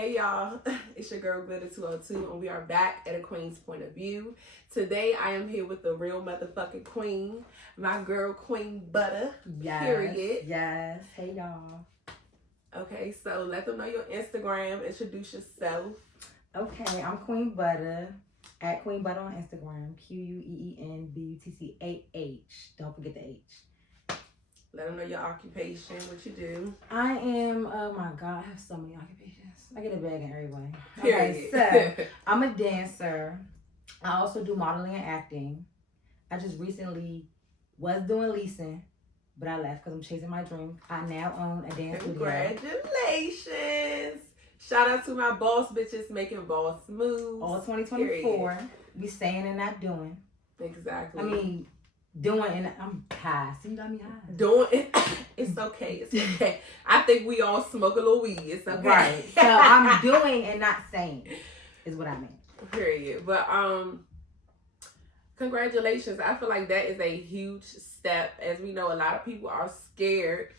Hey y'all, it's your girl Buttah 202 and we are back at a queen's point of view. Today I am here with the real motherfucking queen, my girl Queen Buttah, period. Yes, hey y'all. Okay, so let them know your Instagram, introduce yourself. Okay, I'm Queen Buttah, at Queen Buttah on Instagram, QueenButtah. Don't forget the H. Let them know your occupation, what you do. I am, oh my God, I have so many occupations. I get a bag in every way. Period. Okay, so I'm a dancer. I also do modeling and acting. I just recently was doing leasing, but I left because I'm chasing my dream. I now own a dance studio. Congratulations. Shout out to my boss bitches making boss moves. All 2024. We saying and not doing. Exactly. I mean, doing and I'm high. See, you got me high. Doing it, it's okay. It's okay. I think we all smoke a little weed. It's okay. Right. So I'm doing and not saying is what I mean. Period. But congratulations. I feel like that is a huge step. As we know, a lot of people are scared.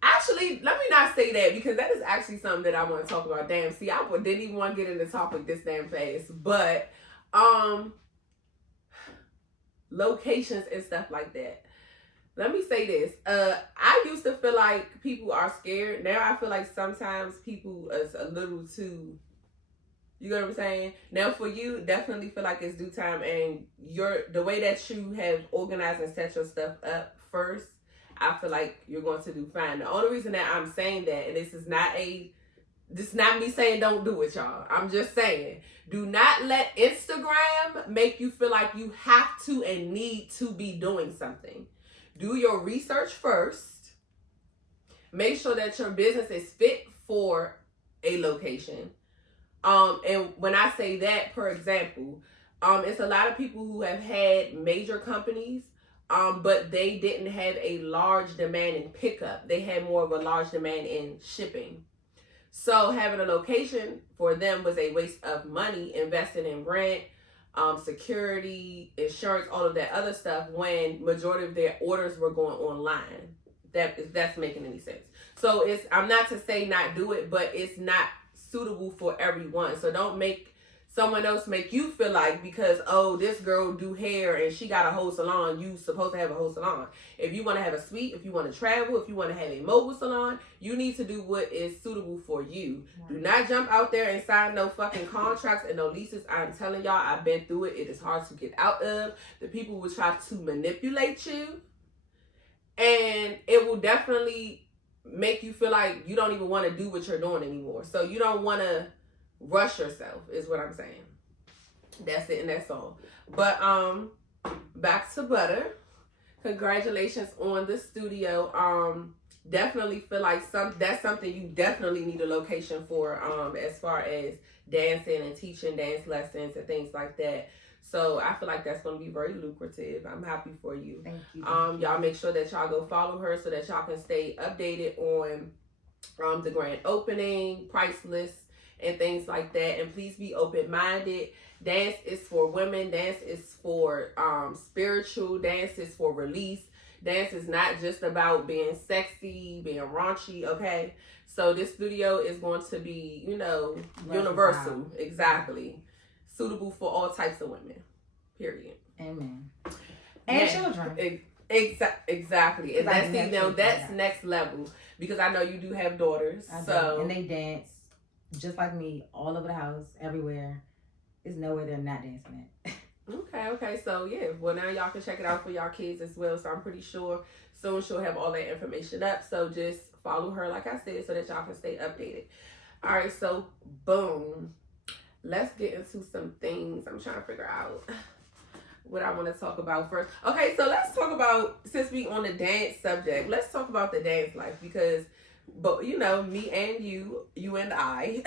Actually, let me not say that because that is actually something that I want to talk about. Damn, see, I didn't even want to get into the topic this damn fast. But locations and stuff like that. Let me say this. I used to feel like people are scared. Now I feel like sometimes people is a little too, you know what I'm saying? Now for you, definitely feel like it's due time, and the way that you have organized and set your stuff up first, I feel like you're going to do fine. The only reason that I'm saying that, and this is not me saying don't do it, y'all. I'm just saying, do not let Instagram make you feel like you have to and need to be doing something. Do your research first. Make sure that your business is fit for a location. And when I say that, for example, it's a lot of people who have had major companies, but they didn't have a large demand in pickup. They had more of a large demand in shipping. So having a location for them was a waste of money, investing in rent, security, insurance, all of that other stuff, when majority of their orders were going online. That's making any sense. So I'm not to say not do it, but it's not suitable for everyone. So don't make someone else make you feel like because, oh, this girl do hair and she got a whole salon, you supposed to have a whole salon. If you want to have a suite, if you want to travel, if you want to have a mobile salon, you need to do what is suitable for you. Right. Do not jump out there and sign no fucking contracts and no leases. I'm telling y'all, I've been through it. It is hard to get out of. The people will try to manipulate you, and it will definitely make you feel like you don't even want to do what you're doing anymore. So you don't want to rush yourself is what I'm saying. That's it and that's all. But back to Buttah. Congratulations on the studio. Definitely feel like that's something you definitely need a location for, as far as dancing and teaching dance lessons and things like that. So I feel like that's going to be very lucrative. I'm happy for you. Thank you. Y'all make sure that y'all go follow her so that y'all can stay updated on the grand opening, price list, and things like that. And please be open-minded. Dance is for women. Dance is for spiritual. Dance is for release. Dance is not just about being sexy, being raunchy, okay? So this studio is going to be, universal. Exactly. Suitable for all types of women. Period. Amen. And children. Exactly. And that's next level. Because I know you do have daughters. And they dance just like me, all over the house, everywhere. There's nowhere they're not dancing at. Okay. So, yeah. Well, now y'all can check it out for y'all kids as well. So, I'm pretty sure soon she'll have all that information up. So, just follow her, like I said, so that y'all can stay updated. All right. So, boom. Let's get into some things. I'm trying to figure out what I want to talk about first. Okay. So, let's talk about, since we on the dance subject, let's talk about the dance life because me and you and I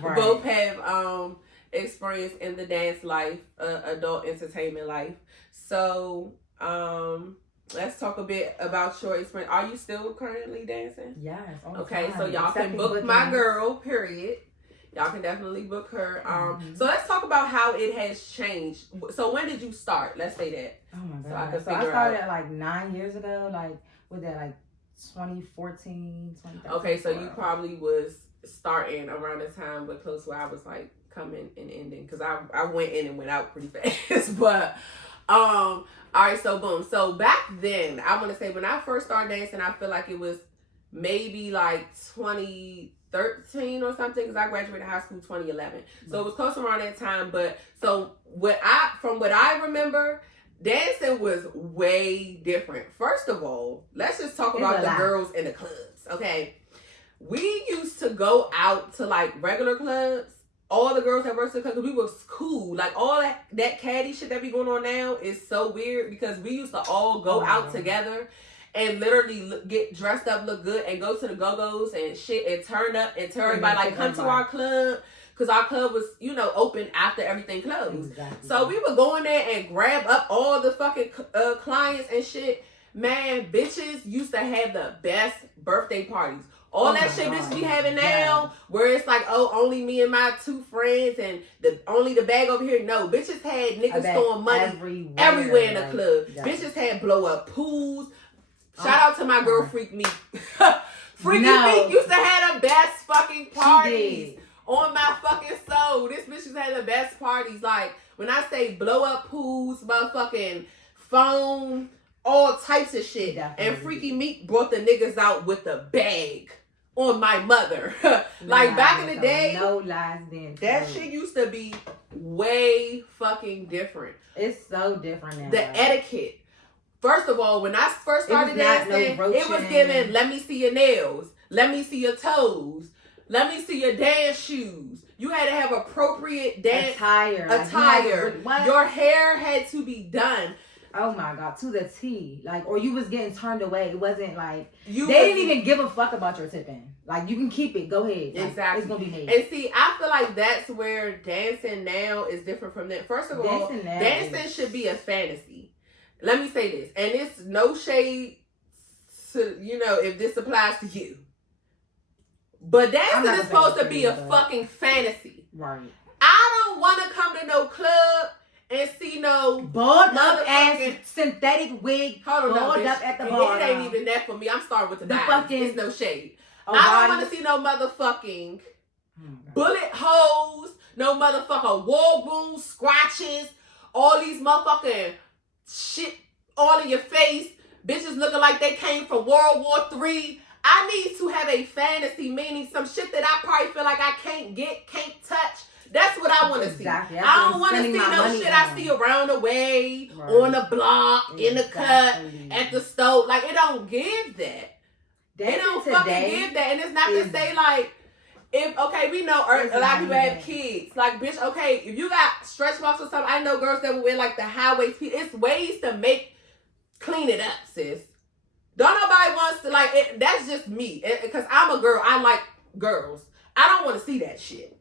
right. both have experience in the dance life, adult entertainment life. So let's talk a bit about your experience. Are you still currently dancing? Yes. Okay, so y'all can book my girl, period. Y'all can definitely book her. So let's talk about how it has changed. So when did you start? Let's say that. Oh my God. So I started at like 9 years ago. Like, was that like 2014, 2013? Okay, so you probably was starting around the time, but close where I was like coming and ending, because I went in and went out pretty fast. But all right, so boom. So back then, I want to say when I first started dancing, I feel like it was maybe like 2013 or something, because I graduated high school 2011. So it was close around that time. But so from what I remember, dancing was way different. First of all, let's just talk about the girls in the clubs, okay? We used to go out to like regular clubs. All the girls that worked in the club, because we was cool. Like all that caddy shit that be going on now is so weird, because we used to all go out together and literally get dressed up, look good, and go to the go-go's and shit and turn up and tell everybody like come to our club. Because our club was, open after everything closed. Exactly. So we would go in there and grab up all the fucking clients and shit. Man, bitches used to have the best birthday parties. All that shit bitches be having now, where it's like, oh, only me and my 2 friends and only the bag over here. No, bitches had niggas throwing money everywhere in the club. Yeah. Bitches had blow up pools. Shout out to my girl Freak Meek. Freaky Meek used to have the best fucking parties. On my fucking soul. This bitch has had the best parties. Like, when I say blow up pools, motherfucking phone, all types of shit. Definitely. And Freaky Meek brought the niggas out with the bag on my mother. Like, back in the day, no lies then. That shit used to be way fucking different. It's so different now. The etiquette. First of all, when I first started dancing, it was given, let me see your nails. Let me see your toes. Let me see your dance shoes. You had to have appropriate dance attire. Your hair had to be done. Oh my God, to the T. Like, or you was getting turned away. It wasn't like they didn't even give a fuck about your tipping. Like, you can keep it. Go ahead. Like, exactly. It's gonna be made. And see, I feel like that's where dancing now is different from that. First of all, dancing should be a fantasy. Let me say this, and it's no shade to if this applies to you. But dancing is supposed to be a fucking fantasy. Right. I don't want to come to no club and see no balled up ass synthetic wig balled up at the bar. It ain't even that for me. I'm starting with the fucking. It's no shade. I don't want to see no motherfucking bullet holes, no motherfucking war wounds, scratches, all these motherfucking shit all in your face. Bitches looking like they came from World War III. I need to have a fantasy, meaning some shit that I probably feel like I can't get, can't touch. That's what I want to see. I don't want to see no shit I see around the way, on the block, in the cut, at the stove. Like, it don't give that. It don't fucking give that. And it's not to say, like, we know a lot of people have kids. Like, bitch, okay, if you got stretch marks or something, I know girls that will wear, like, the high waist. It's ways to clean it up, sis. Don't nobody wants to, like, it, that's just me. Because I'm a girl. I like girls. I don't want to see that shit.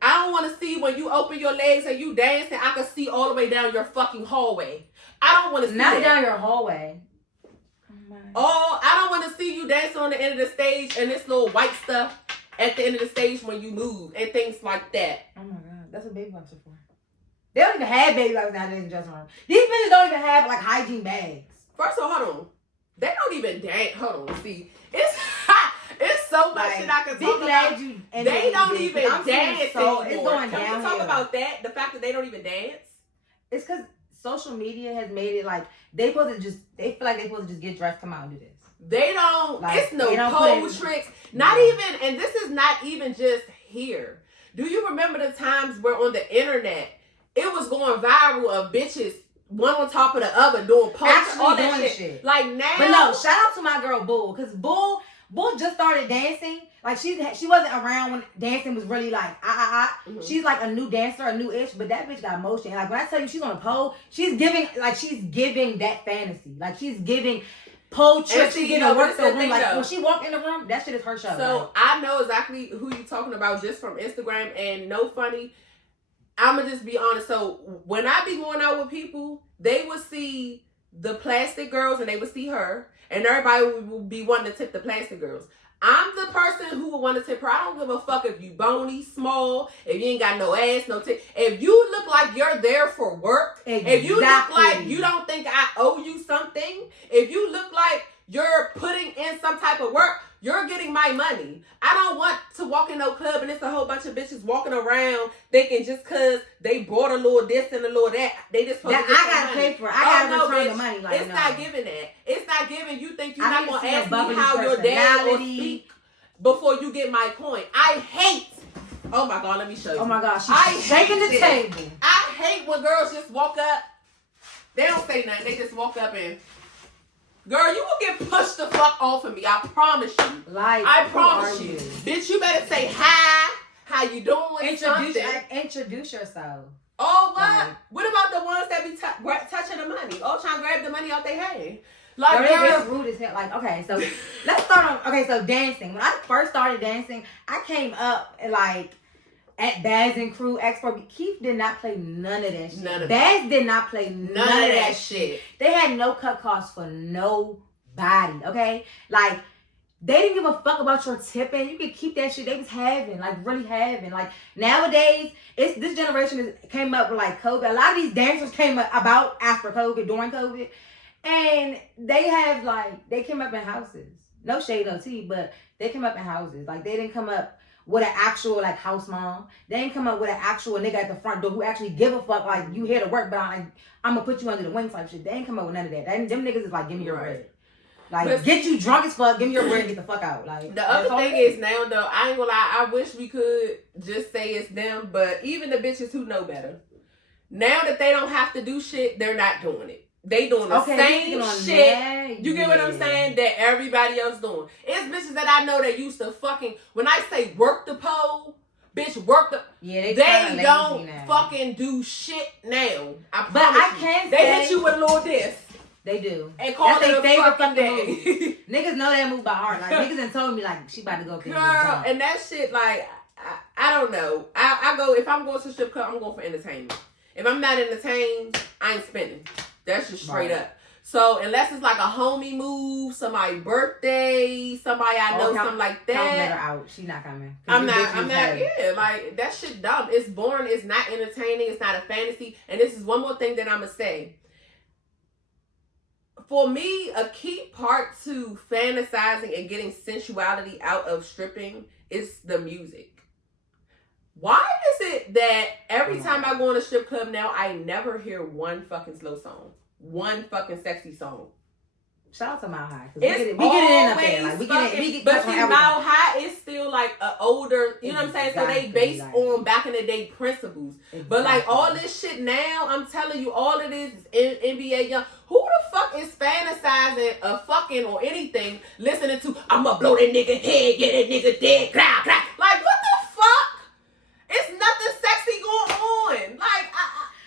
I don't want to see when you open your legs and you dancing, I can see all the way down your fucking hallway. I don't want to see that. Not down your hallway. I don't want to see you dancing on the end of the stage and this little white stuff at the end of the stage when you move and things like that. Oh my God. That's what baby wipes are for. They don't even have baby wipes nowadays in the dressing room. These bitches don't even have, like, hygiene bags. First of all, hold on. They don't even dance. Hold on. See, it's so much shit I can talk about. They don't even dance anymore. It's going down. Can we talk about that? The fact that they don't even dance? It's because social media has made it like they feel like they're supposed to just get dressed, come out and do this. They don't. Like, it's no pose tricks. Not even, and this is not even just here. Do you remember the times where on the internet it was going viral of bitches one on top of the other doing posts, all that shit. Like now. But no, shout out to my girl Bull, because Bull just started dancing. Like she wasn't around when dancing was really like Mm-hmm. She's like a new dancer, a new-ish, but that bitch got motion. Like when I tell you she's on a pole, she's giving that fantasy. Like she's giving pole tricks. She's giving work the room. Like when she walked in the room, that shit is her show. So I know exactly who you're talking about just from Instagram, and no funny. I'ma just be honest. So when I be going out with people, they would see the plastic girls and they would see her, and everybody would be wanting to tip the plastic girls. I'm the person who would want to tip her. I don't give a fuck if you bony, small, if you ain't got no ass, no tip. If you look like you're there for work, if you look like you don't think I owe you something, if you look like you're putting in some type of work, You're getting my money. I don't want to walk in no club and it's a whole bunch of bitches walking around thinking just cause they brought a little this and a little that, they just supposed to get I gotta pay for it. I gotta return the money. Like, it's not giving that. It's not giving. You think you're I not gonna need to ask see a me how your bubbly dad will personality. speak before you get my coin. I hate. Oh my God, let me show you. Oh my God, I she's shaking the hate table. this. I hate when girls just walk up. They don't say nothing. They just walk up and, girl, you will get pushed the fuck off of me. I promise you. Like, I promise you. Bitch, you better say hi. How you doing? Introduce yourself. Oh, what? Like, what about the ones that be touching the money? Oh, trying to grab the money out their hand. Like, girl, rude as hell. Like, okay, so let's start on. Okay, so dancing. When I first started dancing, I came up like at Baz and Crew Expo. Keith did not play none of that shit. Baz did not play none of that shit. They had no cut costs for nobody. Okay, like they didn't give a fuck about your tipping. You could keep that shit. They was having, like, really having. Like, nowadays, this generation came up with like COVID. A lot of these dancers came up about after COVID, during COVID. And they have, like, they came up in houses. No shade, no tea, but they came up in houses. Like, they didn't come up with an actual, like, house mom. They didn't come up with an actual nigga at the front door who actually give a fuck, like, you here to work, but I'm going to put you under the wing type shit. They ain't come up with none of that. Them niggas is like, give me your bread. Like, but get you drunk as fuck, give me your bread and get the fuck out. Like, the other thing is now, though, I ain't gonna lie, I wish we could just say it's them, but even the bitches who know better, now that they don't have to do shit, they're not doing it. They doing the same shit. You get what I'm saying? That everybody else doing. It's bitches that I know that used to fucking, when I say work the pole, bitch, work the, they don't fucking do shit now. I promise but I you. can't They say, hit you with a little this. They do. And call That's it a favorite fucking day. move. Niggas know that move by heart. Like, niggas done told me, like, she about to go up there. Girl, and that shit, like, I don't know. I go, if I'm going to a strip club, I'm going for entertainment. If I'm not entertained, I ain't spending. That's just straight up. So, unless it's like a homie move, somebody's birthday, somebody I know, something like that. Let her out. She's not coming. I'm not, yeah, like, that shit dumb. It's boring. It's not entertaining. It's not a fantasy. And this is one more thing that I'm going to say. For me, a key part to fantasizing and getting sensuality out of stripping is the music. Why is it that every time I go in a strip club now, I never hear one fucking slow song? One fucking sexy song. Shout out to Mile High. We get it in up there. Like, but see, Mile High is still like an older, you know what I'm saying? So they based on back in the day principles. Exactly. But like all this shit now, I'm telling you, all it is NBA Young. Who the fuck is fantasizing a fucking or anything listening to, I'ma blow that nigga head, get that nigga dead, clap, clap. Like, what the fuck? It's nothing sexy going on. Like,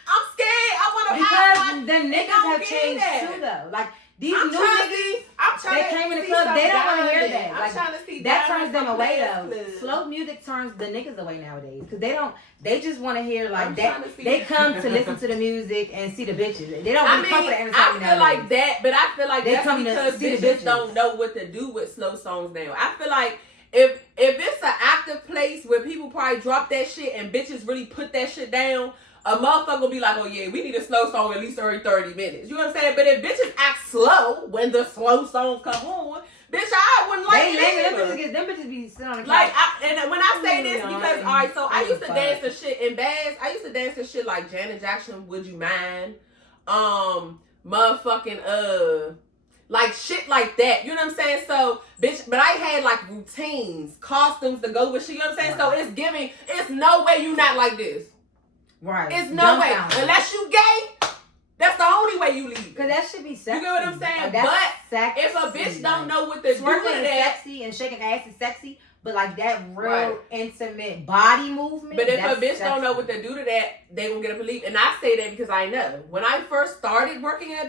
I'm scared. I want to because the niggas have changed too, though. Like, these new niggas, they came in the club, they don't want to hear that. Like, that turns them away, though. Slow music turns the niggas away nowadays. Because they just want to hear, like, that. They come to listen to the music and see the bitches. They don't really come for the entertainment. I feel like that, but I feel like that's because bitches don't know what to do with slow songs now. I feel like if it's an active place where people probably drop that shit and bitches really put that shit down, a motherfucker will be like, oh yeah, we need a slow song at least every 30 minutes. You know what I'm saying? But if bitches act slow when the slow songs come on, bitch, I wouldn't like it. Them bitches be sitting on the couch. Like, and when I say this, because, alright, so I used to dance to shit in Bass. I used to dance to shit like Janet Jackson, Would You Mind? Motherfucking, like shit like that. You know what I'm saying? So, bitch, but I had like routines, costumes to go with shit. You know what I'm saying? So it's giving, it's no way you not like this. Right. It's no way. Unless you gay, that's the only way you leave. Because that should be sexy. You get what I'm saying? Like, but sexy. If a bitch don't know what to do with that. Sexy and shaking ass is sexy. But like that real intimate body movement. But if a bitch don't know what to do to that, they gonna get up and leave. And I say that because I know. When I first started working at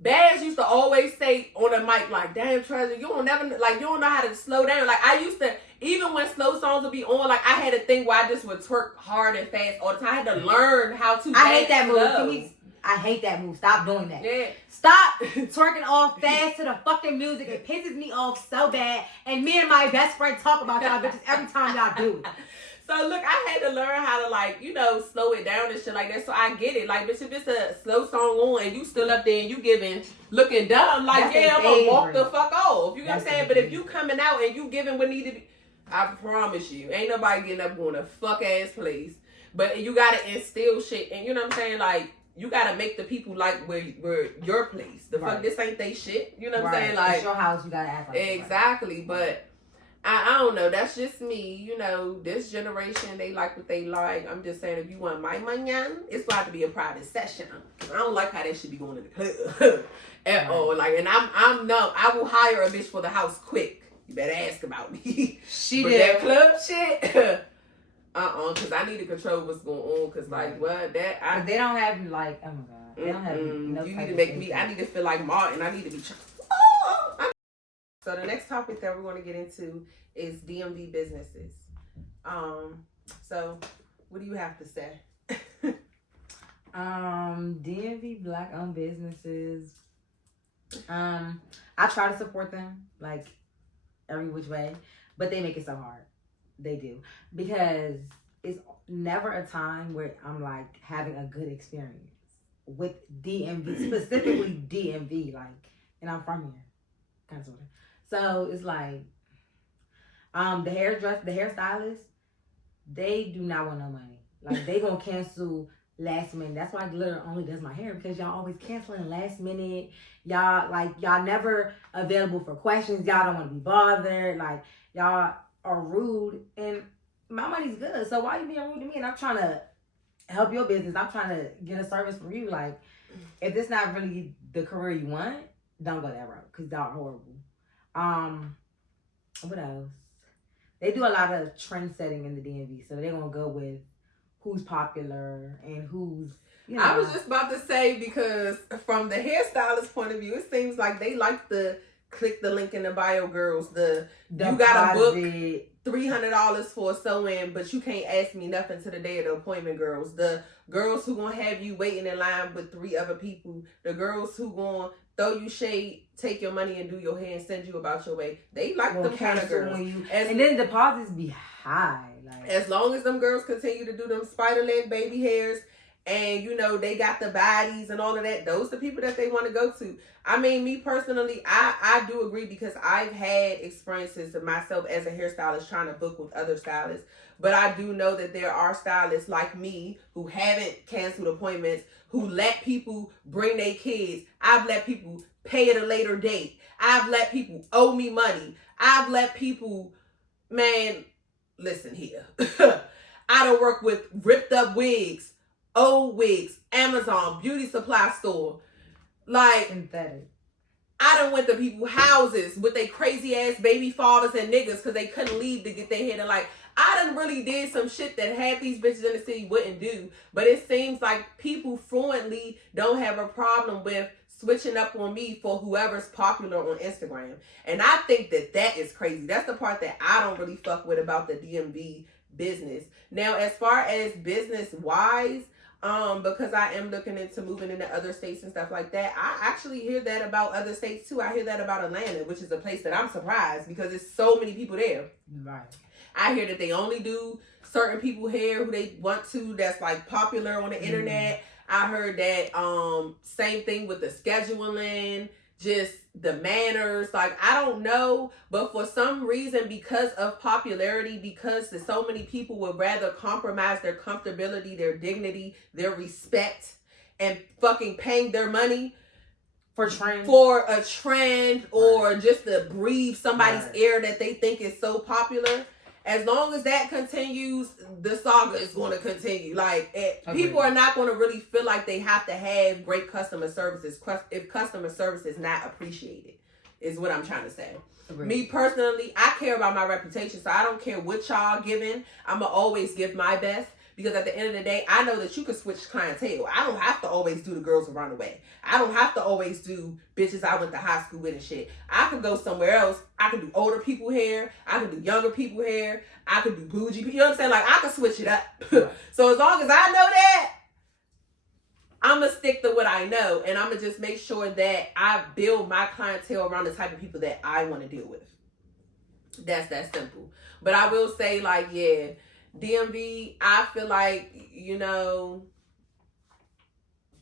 Baz used to always say on the mic, like, damn, Treasure, you don't know how to slow down. Like, I used to, even when slow songs would be on, like, I had a thing where I just would twerk hard and fast all the time. I had to learn how to I hate that move. I hate that move. Stop doing that. Yeah. Stop twerking off fast to the fucking music. It pisses me off so bad. And me and my best friend talk about y'all bitches every time y'all do it. So look, I had to learn how to like, you know, slow it down and shit like that. So I get it. Like, bitch, if it's a slow song on and you still up there and you looking dumb, like, That's I'm gonna walk the favorite. fuck off. You know what I'm That's saying? their But if you coming out and you giving what need to be, I promise you, ain't nobody getting up going to fuck ass place. But you gotta instill shit, and you know what I'm saying? Like, you gotta make the people like where your place. The fuck, this ain't they shit. You know what I'm saying? Like, it's your house, you gotta act like exactly. Right. But I don't know. That's just me. You know, this generation, they like what they like. I'm just saying, if you want my money, it's going to have to be a private session. I don't like how that should be going in the club at all. Like, and I'm no, I will hire a bitch for the house quick. You better ask about me. She but did that club shit. Because I need to control what's going on. Because like, what that they don't have like, oh my god, they don't have. You need to make me. I need to feel like Martin. I need to be. So the next topic that we're going to get into is DMV businesses. So what do you have to say? DMV black-owned businesses. I try to support them like every which way, but they make it so hard. They do, because it's never a time where I'm like having a good experience with DMV, specifically DMV. Like, and I'm from here, kind of sort of. So it's like, the hairstylists, they do not want no money. Like, they gonna cancel last minute. That's why Glitter only does my hair, because y'all always canceling last minute. Y'all never available for questions. Y'all don't want to be bothered. Like, y'all are rude, and my money's good. So why you being rude to me? And I'm trying to help your business. I'm trying to get a service from you. Like, if this not really the career you want, don't go that route, because y'all are horrible. What else? They do a lot of trend setting in the DMV, so they're gonna go with who's popular and who's, you know. I was just about to say, because from the hairstylist point of view, it seems like they like the click the link in the bio girls. You gotta book $300 for a sew-in, but you can't ask me nothing to the day of the appointment girls. The girls who gonna have you waiting in line with 3 other people. The girls who gonna throw you shade, take your money and do your hair and send you about your way. They like them kind of girls. And then deposits be high. Like, as long as them girls continue to do them spider leg baby hairs, and you know they got the bodies and all of that, those the people that they want to go to. I mean, me personally, I do agree, because I've had experiences of myself as a hairstylist trying to book with other stylists. But I do know that there are stylists like me who haven't canceled appointments, who let people bring their kids. I've let people pay at a later date. I've let people owe me money. I've let people, man, listen here. I don't work with ripped up wigs, old wigs, Amazon, beauty supply store. Like, synthetic. I done went to people's houses with they crazy ass baby fathers and niggas because they couldn't leave to get their hair. And like, I done really did some shit that half these bitches in the city wouldn't do. But it seems like people fluently don't have a problem with switching up on me for whoever's popular on Instagram. And I think that is crazy. That's the part that I don't really fuck with about the DMV business. Now, as far as business wise, because I am looking into moving into other states and stuff like that, I actually hear that about other states too. I hear that about Atlanta, which is a place that I'm surprised because there's so many people there. Right. I hear that they only do certain people hair who they want to, that's like popular on the internet. I heard that same thing with the scheduling, just the manners. Like, I don't know, but for some reason, because of popularity, because there's so many people would rather compromise their comfortability, their dignity, their respect, and fucking paying their money for a trend or just to breathe somebody's air that they think is so popular. As long as that continues, the saga is going to continue. Like, people are not going to really feel like they have to have great customer services if customer service is not appreciated, is what I'm trying to say. Agreed. Me personally, I care about my reputation, so I don't care what y'all giving. I'm going to always give my best. Because at the end of the day, I know that you can switch clientele. I don't have to always do the girls around the way. I don't have to always do bitches I went to high school with and shit. I can go somewhere else. I can do older people hair. I can do younger people hair. I can do bougie people. You know what I'm saying? Like, I can switch it up. So as long as I know that, I'm going to stick to what I know. And I'm going to just make sure that I build my clientele around the type of people that I want to deal with. That's that simple. But I will say, like, yeah, DMV, I feel like,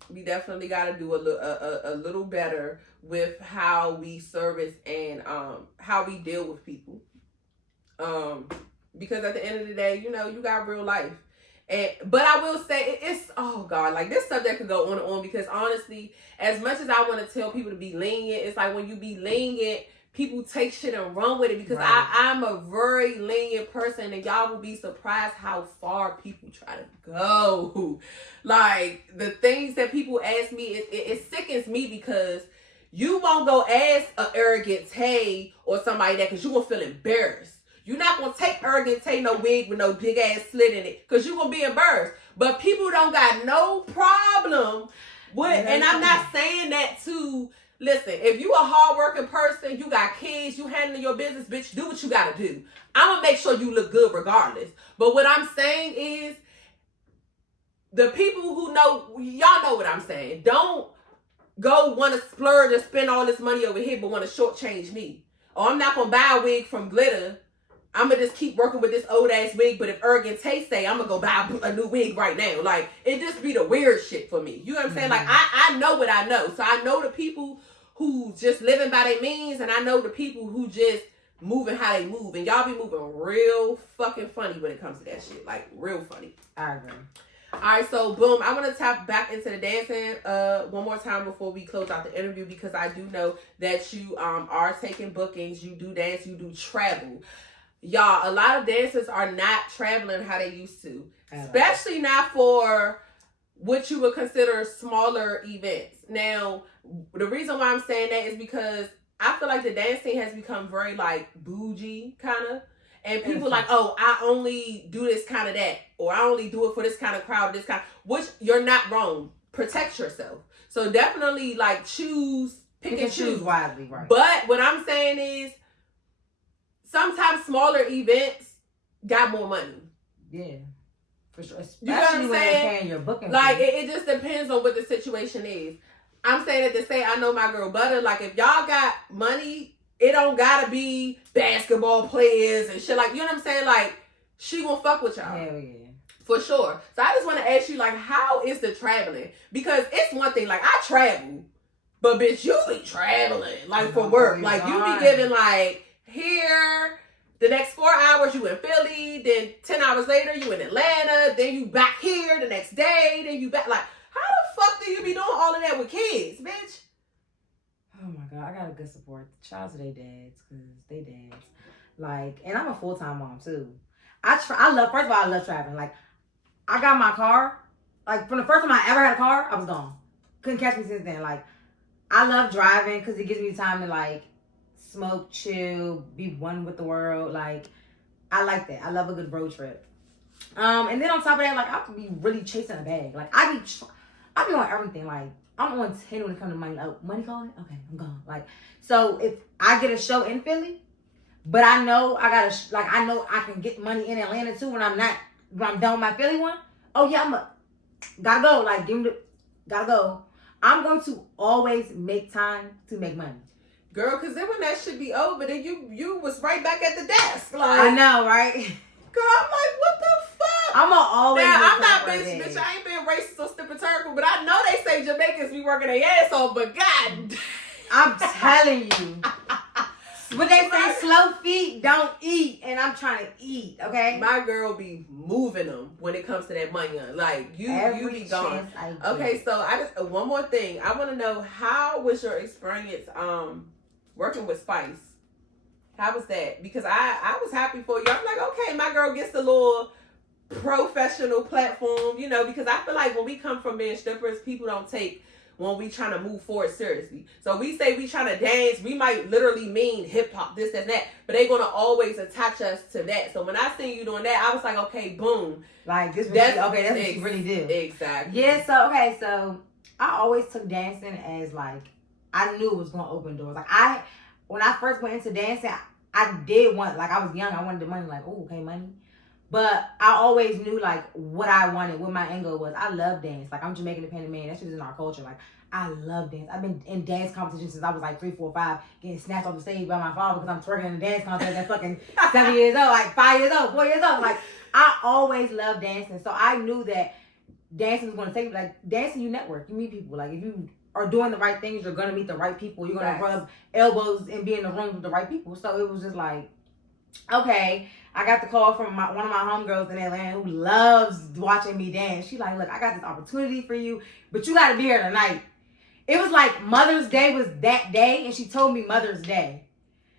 we definitely got to do a little better with how we service and how we deal with people. Because at the end of the day, you got real life. But I will say it's, oh God, like this subject could go on and on, because honestly, as much as I want to tell people to be lenient, it's like when you be lenient, people take shit and run with it, because right. I'm a very lenient person, and y'all will be surprised how far people try to go. Like the things that people ask me, it sickens me, because you won't go ask an arrogant Tay or somebody that, because you will feel embarrassed. You're not going to take arrogant Tay no wig with no big ass slit in it, because you're going to be embarrassed. But people don't got no problem with, and I'm not saying that to, listen, if you a hardworking person, you got kids, you handling your business, bitch, do what you got to do. I'm going to make sure you look good regardless. But what I'm saying is, the people who know, y'all know what I'm saying. Don't go want to splurge and spend all this money over here, but want to shortchange me. Or I'm not going to buy a wig from Glitter. I'm going to just keep working with this old ass wig, but if Arrogant Tay say, I'm going to go buy a new wig right now. Like, it just be the weird shit for me. You know what I'm saying? Like, I know what I know. So I know the people who just living by their means, and I know the people who just moving how they move. And y'all be moving real fucking funny when it comes to that shit. Like, real funny. I agree. All right, so boom, I want to tap back into the dancing one more time before we close out the interview, because I do know that you are taking bookings, you do dance, you do travel. Y'all, a lot of dancers are not traveling how they used to, especially not for what you would consider smaller events. Now, the reason why I'm saying that is because I feel like the dance scene has become very like bougie kind of. And people like, oh, I only do this kind of that, or I only do it for this kind of crowd, this kind, which you're not wrong. Protect yourself. So definitely like pick and choose wisely, right? But what I'm saying is, sometimes smaller events got more money. Yeah, for sure. Especially you know what I'm when saying? They're paying your booking. Like it just depends on what the situation is. I'm saying that to say I know my girl Buttah. Like if y'all got money, it don't gotta be basketball players and shit. Like, you know what I'm saying? Like, she gonna fuck with y'all. Hell yeah. For sure. So I just want to ask you, like, how is the traveling? Because it's one thing, like, I travel, but bitch, you be traveling, like, for work. Like, you be giving, like, here, the next 4 hours you in Philly, then 10 hours later you in Atlanta, then you back here the next day, then you back. Like, how the fuck do you be doing all of that with kids, bitch? Oh my God, I got a good support. Shout out to their dads, because they dads. Like, and I'm a full-time mom too. First of all, I love traveling. Like, I got my car. Like, from the first time I ever had a car, I was gone. Couldn't catch me since then. Like, I love driving because it gives me time to, like, smoke, chill, be one with the world. Like, I like that. I love a good road trip. And then on top of that, like, I could be really chasing a bag. Like, I be on everything. Like, I'm on 10 when it comes to money. Oh, money calling? Okay, I'm gone. Like, so if I get a show in Philly, but I know I know I can get money in Atlanta too when I'm done with my Philly one. Oh yeah, gotta go. Like, gotta go. I'm going to always make time to make money. Girl, because then when that shit be over, then you was right back at the desk. Like, I know, right? Girl, I'm like, what the fuck? I'm always. Now, I'm not bitch. I ain't being racist or stereotypical, but I know they say Jamaicans be working their ass off, but God, I'm telling you. But they say slow feet don't eat, and I'm trying to eat, okay? My girl be moving them when it comes to that money. Like, you be gone. Okay, so I just, one more thing. I want to know, how was your experience working with Spice? How was that? Because I was happy for you. I'm like, okay, my girl gets a little professional platform, you know, because I feel like when we come from being strippers, people don't take when we trying to move forward seriously. So we say we trying to dance, we might literally mean hip hop, this and that, but they gonna always attach us to that. So when I seen you doing that, I was like, okay, boom. Like, that's what you really do. Exactly. Yeah, so I always took dancing as like, I knew it was gonna open doors. Like when I first went into dancing, I did want, like, I was young, I wanted the money, like, oh, okay, money. But I always knew like what I wanted, what my end goal was. I love dance. Like I'm Jamaican independent man. That shit is in our culture. Like I love dance. I've been in dance competitions since I was like 3, 4, 5, getting snatched off the stage by my father because I'm twerking in a dance contest at fucking 7 years old, like 5 years old, 4 years old. Like I always loved dancing. So I knew that dancing was gonna take me. Like dancing, you network, you meet people. Like if you are doing the right things, you're gonna meet the right people. You're gonna rub elbows and be in the room with the right people. So it was just like, okay. I got the call from one of my homegirls in Atlanta who loves watching me dance. She like, look, I got this opportunity for you, but you got to be here tonight. It was like Mother's Day was that day, and she told me Mother's Day.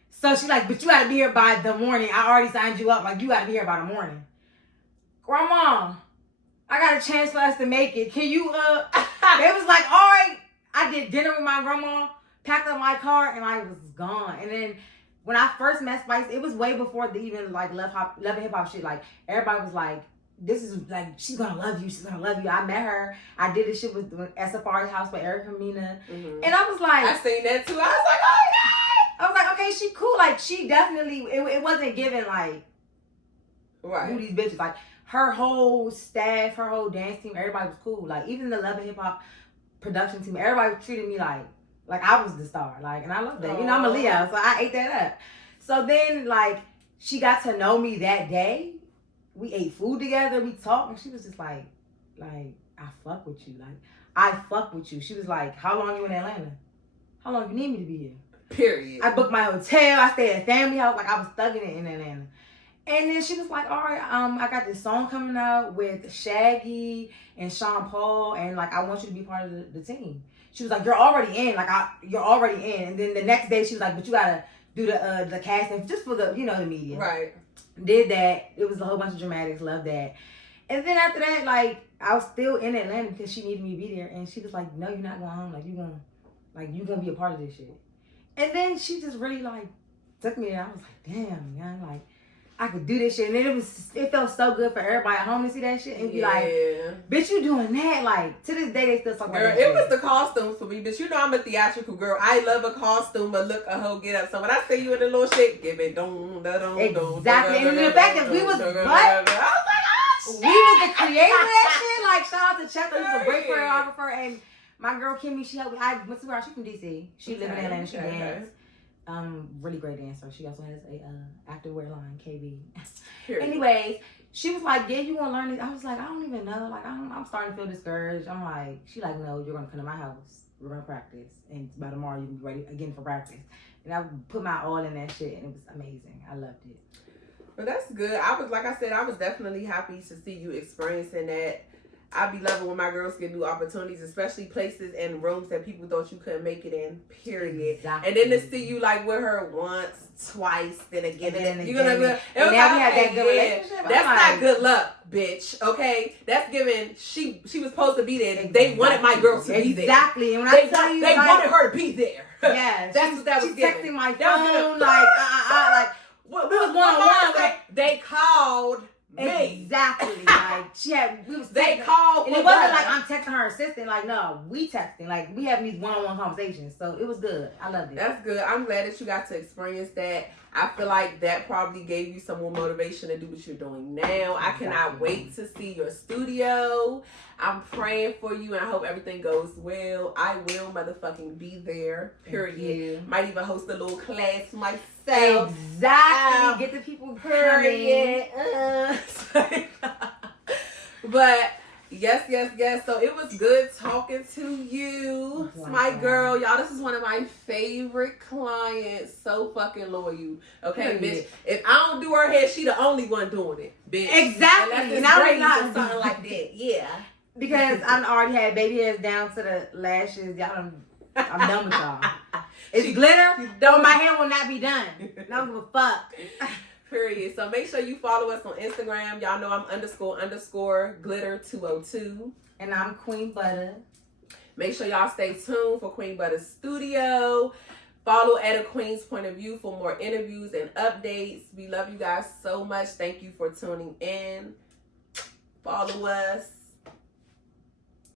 So she like, but you got to be here by the morning. I already signed you up. Like, you got to be here by the morning. Grandma, I got a chance for us to make it. Can you, It was like, all right. I did dinner with my grandma, packed up my car, and I was gone. And then when I first met Spice, it was way before the even like love and hip hop shit. Like everybody was like, "This is like she's gonna love you. She's gonna love you." I met her. I did this shit at Safari's house with Erica Mina, and I was like, I seen that too. I was like, oh yeah. I was like, okay, she cool. Like she definitely. It wasn't given like, right. Who these bitches like. Her whole staff, her whole dance team, everybody was cool. Like even the love and hip hop production team, everybody treated me like I was the star, like, and I love that. You know, I'm a Leo, so I ate that up. So then, like, she got to know me that day. We ate food together, we talked, and she was just like, I fuck with you. Like, I fuck with you. She was like, how long you in Atlanta? How long you need me to be here? Period. I booked my hotel. I stayed at family house. Like, I was thugging it in Atlanta. And then she was like, all right, I got this song coming out with Shaggy and Sean Paul, and, like, I want you to be part of the team. She was like, you're already in. Like, you're already in. And then the next day, she was like, but you got to do the casting just for the, the media. Right. Did that. It was a whole bunch of dramatics. Love that. And then after that, like, I was still in Atlanta because she needed me to be there. And she was like, no, you're not going home. Like, you're going to be a part of this shit. And then she just really, like, took me there. I was like, damn, man. Like, I could do this shit. And then it felt so good for everybody at home to see that shit and be like, bitch, you doing that. Like, to this day, they still talk about that. It was the costumes for me, but you know I'm a theatrical girl. I love a costume, a look, a whole get up. So when I see you in the little shit, give it don't. Exactly. And the fact that we was we was the creator of that shit. Like, shout out to Chuck, who's a great choreographer. And my girl Kimmy, she helped me. I went to her. She's from DC. She lived in Atlanta. She danced. Really great dancer. She also has a activewear line, KB. Anyways, she was like, yeah, you want to learn this? I was like, I don't even know. Like, I'm starting to feel discouraged. I'm like, she like, no, you're going to come to my house. We're going to practice. And by tomorrow, you can be ready again for practice. And I put my all in that shit, and it was amazing. I loved it. Well, that's good. I was definitely happy to see you experiencing that. I be loving when my girls get new opportunities, especially places and rooms that people thought you couldn't make it in, period. Exactly. And then to see you like with her once, twice, then again. You're gonna it was now we had that good relationship. That's not good luck, bitch. Okay? That's given she was supposed to be there. Exactly. They wanted my girls to be there. Exactly. And when I tell you they wanted her to be there. Yeah. That's what that was she's given. Texting my phone, like we was one-on-one. They called me. Exactly. Like they called, and it wasn't like I'm texting her assistant. Like, no, we texting. Like, we having these one-on-one conversations. So it was good. I loved it. That's good. I'm glad that you got to experience that. I feel like that probably gave you some more motivation to do what you're doing now. I cannot wait to see your studio. I'm praying for you, and I hope everything goes well. I will motherfucking be there. Period. Might even host a little class myself. Exactly. Get the people period. But yes. So it was good talking to you. It's my girl. Y'all, this is one of my favorite clients. So fucking loyal. Okay, bitch. If I don't do her hair, she the only one doing it, bitch. Exactly. And I not something like that. Yeah. Because I already had baby hairs down to the lashes. I'm done with y'all. It's glitter. Though my hair will not be done. No give a fuck. Period. So make sure you follow us on Instagram. Y'all know I'm _ glitter 202. And I'm Queen Buttah. Make sure y'all stay tuned for Queen Buttah's studio. Follow At a Queen's Point of View for more interviews and updates. We love you guys so much. Thank you for tuning in. Follow us.